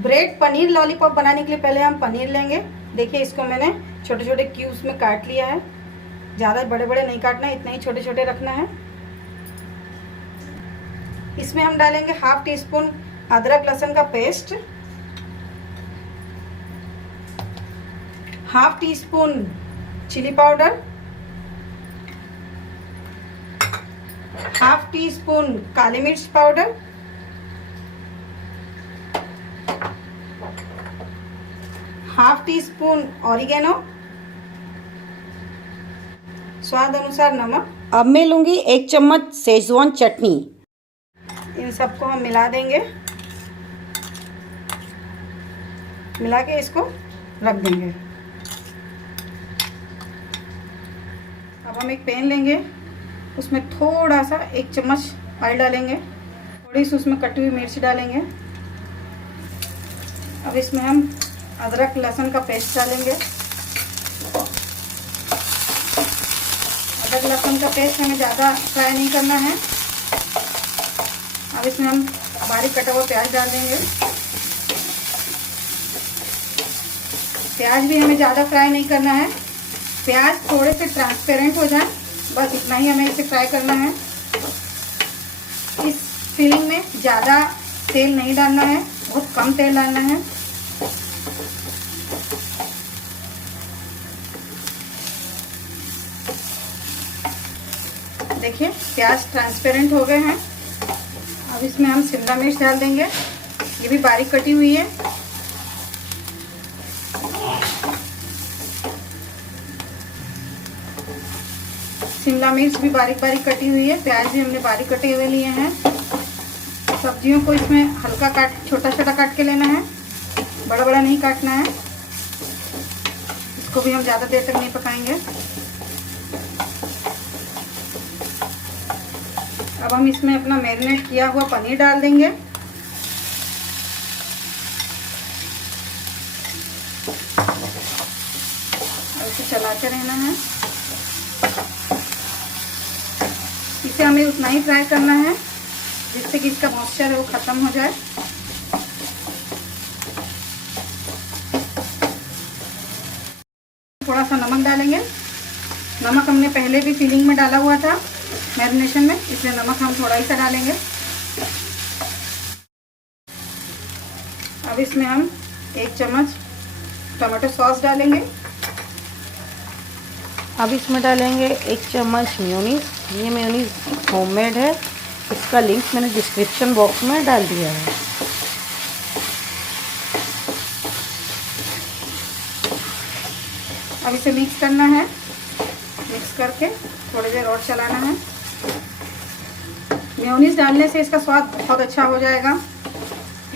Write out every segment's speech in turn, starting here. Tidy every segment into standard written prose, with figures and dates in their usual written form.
Bread paneer lollipop बनाने के लिए पहले हम पनीर लेंगे। देखिए इसको मैंने छोटे छोटे क्यूब्स में काट लिया है। ज़्यादा बड़े बड़े नहीं काटना है, इतना ही छोटे छोटे रखना है। इसमें हम डालेंगे हाफ टी स्पून अदरक लहसुन का paste, half teaspoon chilli powder, half teaspoon काली मिर्च powder, half teaspoon oregano, स्वाद अनुसार नमक। अब मैं लूंगी 1 चम्मच सेजवान चटनी। इन सबको हम मिला देंगे, मिला के इसको रख देंगे। अब हम एक पैन लेंगे, उसमें थोड़ा सा 1 चम्मच ऑयल डालेंगे, थोड़ी सी उसमें कटी हुई मिर्च डालेंगे। अब इसमें हम अदरक लहसुन का पेस्ट डालेंगे। अदरक लहसुन का पेस्ट हमें ज़्यादा फ्राई नहीं करना है। अब इसमें हम बारीक कटा हुआ प्याज डाल देंगे। प्याज भी हमें ज़्यादा फ्राई नहीं करना है, प्याज थोड़े से ट्रांसपेरेंट हो जाए, बस इतना ही हमें इसे फ्राई करना है। इस फिलिंग में ज़्यादा तेल नहीं डालना है, बहुत कम तेल डालना है। देखिए प्याज ट्रांसपेरेंट हो गए हैं। अब इसमें हम शिमला मिर्च डाल देंगे, ये भी बारीक कटी हुई है। शिमला मिर्च भी बारीक बारीक कटी हुई है, प्याज भी हमने बारीक कटे हुए लिए हैं। सब्जियों को इसमें हल्का छोटा छोटा काट के लेना है, बड़ा बड़ा नहीं काटना है। इसको भी हम ज़्यादा देर तक नहीं पकाएंगे। अब हम इसमें अपना मैरिनेट किया हुआ पनीर डाल देंगे। और इसे चलाते रहना है। इसे हमें उतना ही फ्राई करना है जिससे कि इसका मॉइस्चर है वो खत्म हो जाए। थोड़ा सा नमक डालेंगे। नमक हमने पहले भी फिलिंग में डाला हुआ था मैरिनेशन में, इसलिए नमक हम थोड़ा ही सा डालेंगे। अब इसमें हम 1 चम्मच टमाटो सॉस डालेंगे। अब इसमें डालेंगे 1 चम्मच मेयोनीज। ये मेयोनीज होममेड है, इसका लिंक मैंने डिस्क्रिप्शन बॉक्स में डाल दिया है। अब इसे मिक्स करना है, मिक्स करके थोड़ी देर और चलाना है। मेयोनीज डालने से इसका स्वाद बहुत अच्छा हो जाएगा,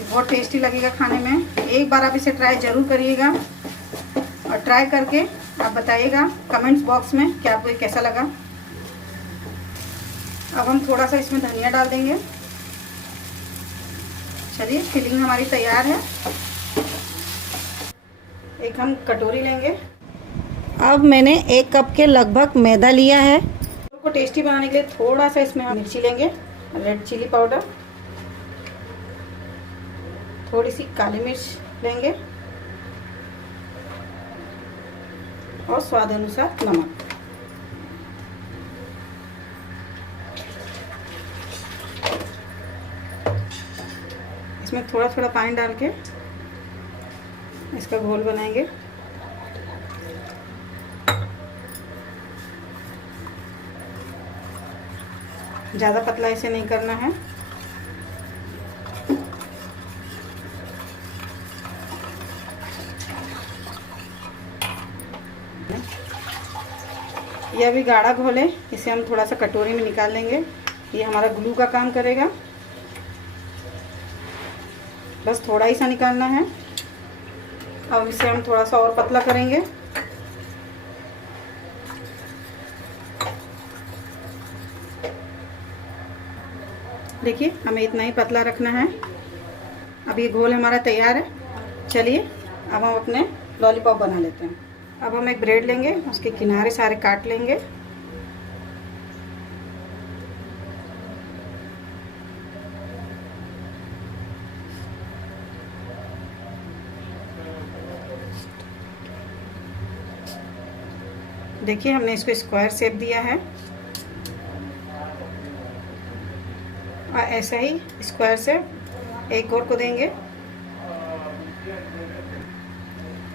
बहुत टेस्टी लगेगा खाने में। एक बार आप इसे ट्राई ज़रूर करिएगा और ट्राई करके आप बताइएगा कमेंट्स बॉक्स में कि आपको ये कैसा लगा। अब हम थोड़ा सा इसमें धनिया डाल देंगे। चलिए फिलिंग हमारी तैयार है। एक हम कटोरी लेंगे। अब मैंने 1 कप के लगभग मैदा लिया है। को टेस्टी बनाने के लिए थोड़ा सा इसमें हम मिर्ची लेंगे, रेड चिली पाउडर, थोड़ी सी काली मिर्च लेंगे और स्वाद अनुसार नमक। इसमें थोड़ा थोड़ा पानी डाल के इसका घोल बनाएंगे। ज़्यादा पतला इसे नहीं करना है। यह भी गाढ़ा घोल है, इसे हम थोड़ा सा कटोरी में निकाल लेंगे। ये हमारा ग्लू का काम करेगा। बस थोड़ा ही सा निकालना है। अब इसे हम थोड़ा सा और पतला करेंगे। देखिए हमें इतना ही पतला रखना है। अब ये घोल हमारा तैयार है। चलिए अब हम अपने लॉलीपॉप बना लेते हैं। अब हम एक ब्रेड लेंगे, उसके किनारे सारे काट लेंगे। देखिए हमने इसको स्क्वायर शेप दिया है और ऐसा ही स्क्वायर शेप एक और को देंगे।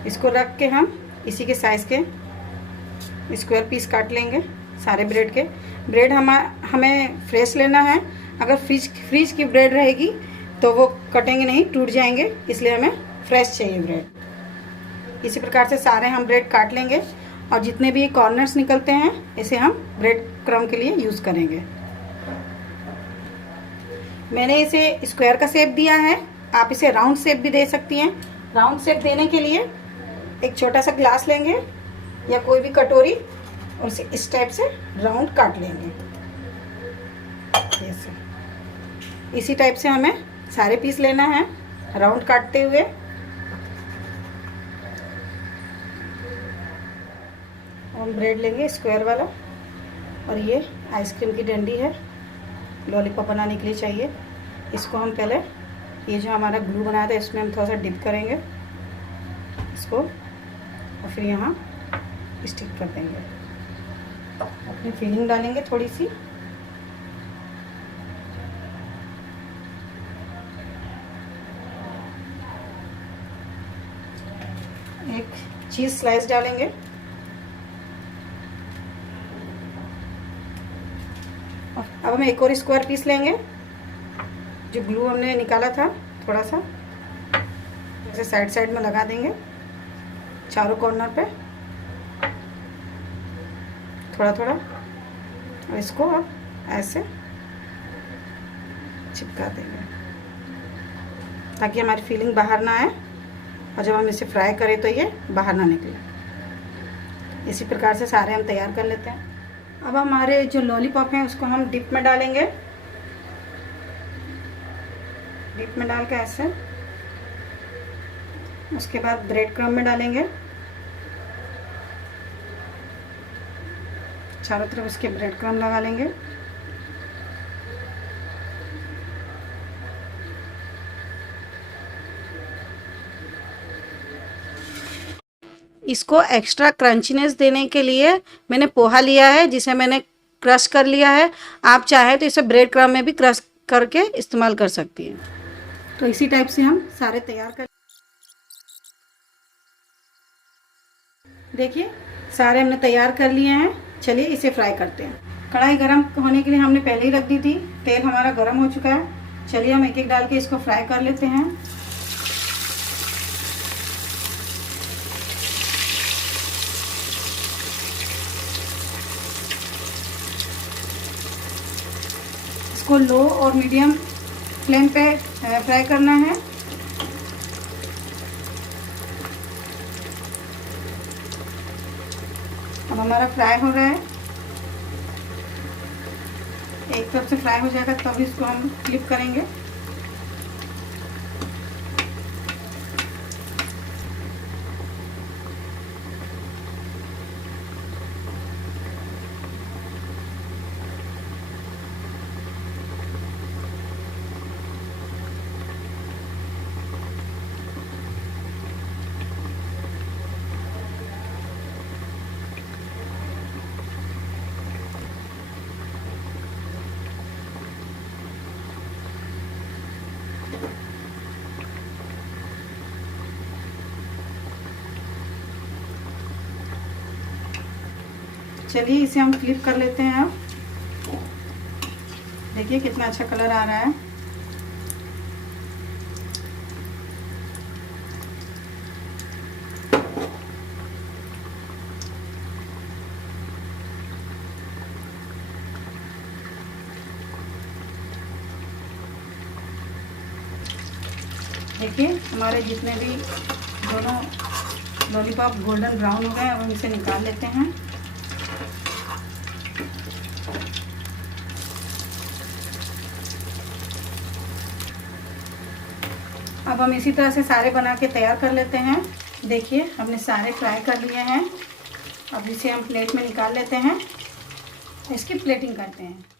इसको रख के हम इसी के साइज़ के स्क्वायर पीस काट लेंगे सारे ब्रेड के। ब्रेड हमें फ्रेश लेना है, अगर फ्रीज की ब्रेड रहेगी तो वो कटेंगे नहीं, टूट जाएंगे, इसलिए हमें फ्रेश चाहिए ब्रेड। इसी प्रकार से सारे हम ब्रेड काट लेंगे और जितने भी कॉर्नर्स निकलते हैं इसे हम ब्रेड क्रम्ब के लिए यूज़ करेंगे। मैंने इसे स्क्वायर का शेप दिया है, आप इसे राउंड शेप भी दे सकती हैं। राउंड शेप देने के लिए एक छोटा सा ग्लास लेंगे या कोई भी कटोरी और इसे इस टाइप से राउंड काट लेंगे। ऐसे इसी टाइप से हमें सारे पीस लेना है राउंड काटते हुए। हम ब्रेड लेंगे स्क्वायर वाला और ये आइसक्रीम की डंडी है, लॉलीपॉप बनाने के लिए चाहिए। इसको हम पहले ये जो हमारा ग्लू बनाया था इसमें हम थोड़ा सा डिप करेंगे इसको और फिर यहाँ स्टिक कर देंगे। अपनी फिलिंग डालेंगे थोड़ी सी, एक चीज़ स्लाइस डालेंगे अब हम एक और स्क्वायर पीस लेंगे, जो ग्लू हमने निकाला था थोड़ा सा ऐसे साइड साइड में लगा देंगे चारों कॉर्नर पे थोड़ा थोड़ा, और इसको अब ऐसे चिपका देंगे ताकि हमारी फीलिंग बाहर ना आए और जब हम इसे फ्राई करें तो ये बाहर ना निकले। इसी प्रकार से सारे हम तैयार कर लेते हैं। अब हमारे जो लॉलीपॉप हैं उसको हम डिप में डालेंगे। डिप में डाल के ऐसे, उसके बाद ब्रेड क्रम्ब में डालेंगे, चारों तरफ उसके ब्रेड क्रम्ब लगा लेंगे। इसको एक्स्ट्रा क्रंचीनेस देने के लिए मैंने पोहा लिया है जिसे मैंने क्रश कर लिया है। आप चाहे तो इसे ब्रेड क्रम्ब में भी क्रश करके इस्तेमाल कर सकती हैं। तो इसी टाइप से हम सारे तैयार कर, देखिए सारे हमने तैयार कर लिए हैं। चलिए इसे फ्राई करते हैं। कढ़ाई गरम होने के लिए हमने पहले ही रख दी थी, तेल हमारा गरम हो चुका है। चलिए हम एक एक डाल के इसको फ्राई कर लेते हैं। इसको लो और मीडियम फ्लेम पे फ्राई करना है। अब हमारा फ्राई हो रहा है, एक तरफ से फ्राई हो जाएगा तब इसको हम फ्लिप करेंगे। चलिए इसे हम फ्लिप कर लेते हैं। अब देखिए कितना अच्छा कलर आ रहा है। देखिए हमारे जितने भी दोनों लॉलीपॉप गोल्डन ब्राउन हो गए, अब हम इसे निकाल लेते हैं। अब हम इसी तरह से सारे बना के तैयार कर लेते हैं। देखिए हमने सारे फ्राई कर लिए हैं। अब इसे हम प्लेट में निकाल लेते हैं, इसकी प्लेटिंग करते हैं।